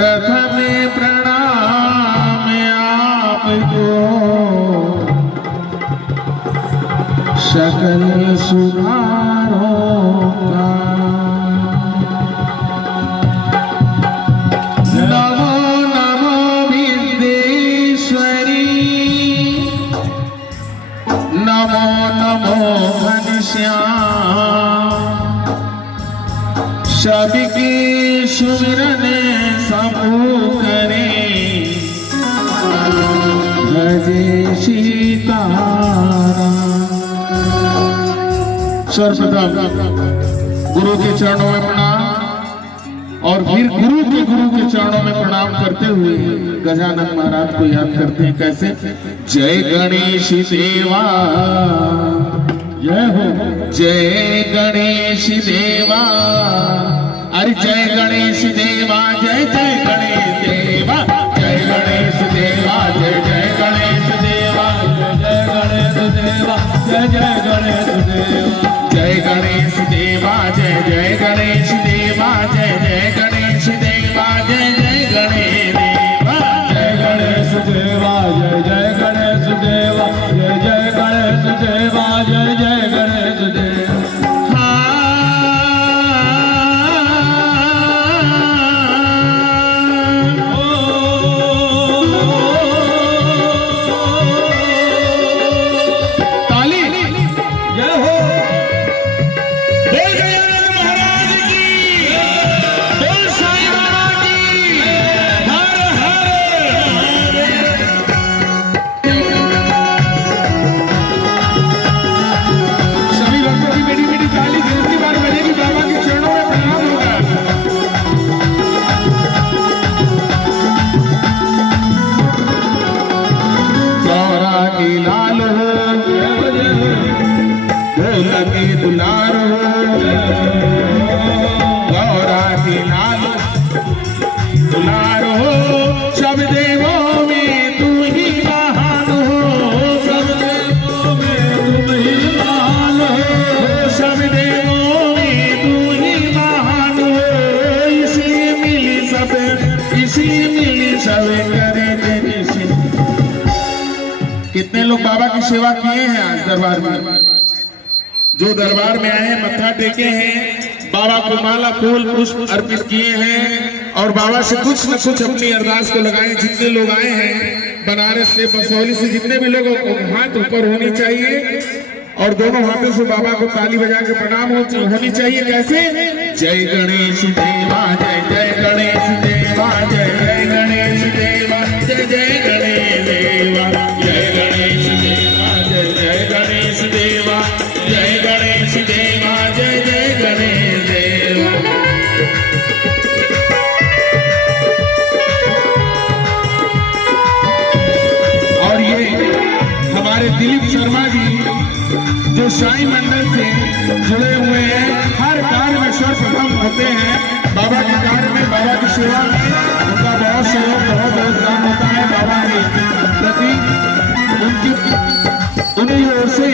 प्रथम प्रणाम आपको सकल सुधारों का। नमो नमो विद्येश्वरी, नमो नमो घनश्याम, सबकी सुमिरन सबू करे, भजे सीताराम। सर्वप्रथम गुरु के चरणों में प्रणाम और फिर गुरु के चरणों में प्रणाम करते हुए गजानन महाराज को याद करते हैं। कैसे? जय गणेश देवा, जय हो, जय गणेश देवा, अरे जय गणेश देवा, जय जय गणेश देवा, जय गणेश देवा, जय जय गणेश देवा, जय गणेश देवा, जय जय गणेश देवा, जय गणेश देवा, जय जय गणेश देवा, जय जय गणेश देवा, जय जय गणेश देवा, जय गणेश देवा, जय जय गणेश देवा, जय जय गणेश देवा, जय जय गणेश देवा। दुलार हो गौरा की लाल दुलार हो, सब देवों में तू ही महान हो, सब देवों में तुम ही महान हो, सब देवों में तू ही महान हो, इसलिए मिली सब करे तेरी सेवा। कितने लोग बाबा की सेवा किए हैं आज दरबार में? जो दरबार में आए हैं मत्था टेके हैं, बाबा को माला फूल पुष्प अर्पित किए हैं और बाबा से कुछ न कुछ अपनी अरदास को लगाए। जितने लोग आए हैं बनारस से, बसौली से, जितने भी लोगों को हाथ ऊपर होनी चाहिए और दोनों हाथों से बाबा को ताली बजा के प्रणाम होनी चाहिए। कैसे? जय गणेश देवा, जय जय गणेश देवा, जय जय गणेश देवा, जय जय गणेश देवा, जय गणेश देवा, जय जय गणेश देवा, जय गणेश देवा, जय जय गणेश देवा। और ये हमारे दिलीप शर्मा जी जो साईं मंडल से जुड़े हुए हैं, हर कार्य में सर्वप्रथम होते हैं। बाबा के कार्य में, बाबा की सेवा में उनका बहुत सहयोग, बहुत योगदान होता है। बाबा के प्रति उन्हीं ओर से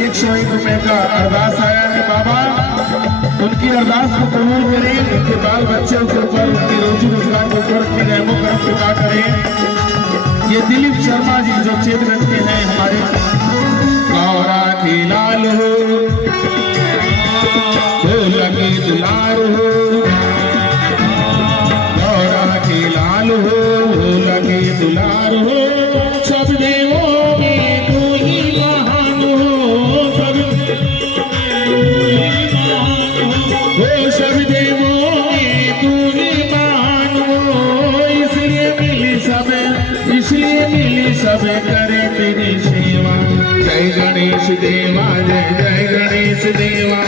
101 रुपए का अरदास आया है। बाबा उनकी अरदास को कबूल करें, उनके बाल बच्चों के ऊपर, उनकी रोजी रोजगार के ऊपर अपनी रहमो करम कृपा करें। ये दिलीप शर्मा जी जो चेतगंज के हैं हमारे, गौरा की लाल हो लगे दुलार हो, गौरा की लाल हो लगे दुलार हो, सब देवों में तू ही महान हो, सब देवों में तू ही महान हो, इसलिए मिली सब करे तेरी सेवा। जय गणेश देवा, जय जय गणेश देवा,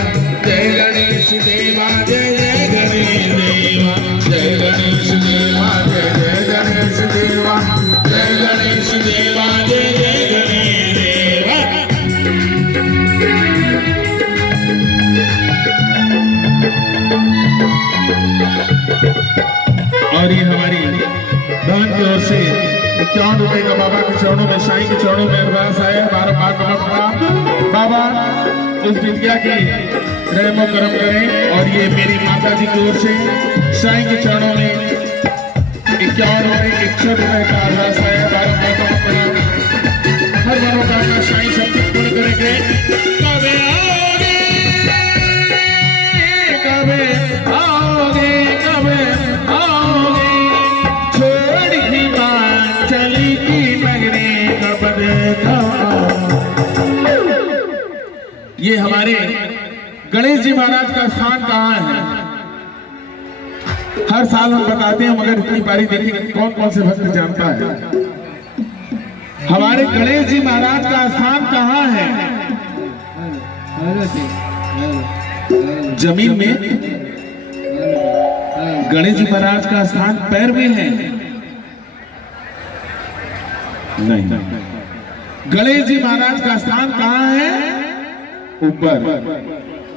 जय गणेश देवा, जय जय गणेश देवा, जय गणेश देवा, जय जय गणेश देवा, जय गणेश देवा, जय जय गणेश देवा। और ये हमारी बहन की ओर से 51 रुपए का बाबा के चरणों में, साईं के चरणों में अरदास आया। 12 बार बाबा इस बिटिया की रहमो करम करें। और ये मेरी माता जी की ओर से साईं के चरणों में 51 रुपए 61 रुपए का अरदास है। हर मनोकामना साईं सब पूर्ण करेंगे। कबे आओगे, कबे आओगे, कबे आओगे, छोड़ हिमाचल की नगरी कब देखा। ये हमारे गणेश जी महाराज का स्थान कहाँ है? हर साल हम बताते हैं, मगर इतनी बारी देखिए कौन कौन से भक्त जानता है। हमारे गणेश जी महाराज का स्थान कहाँ है? जमीन में? गणेश जी महाराज का स्थान पैर में है? नहीं। गणेश जी महाराज का स्थान कहाँ है? ऊपर।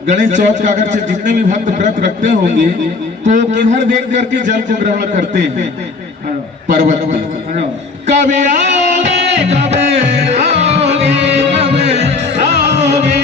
गणेश चौथ का अगर जितने भी भक्त व्रत रखते होंगे तो किधर देख करके जल को ग्रहण करते हैं? पर्वत पर। कबे आओगे, कबे आओगे, कबे आओगे,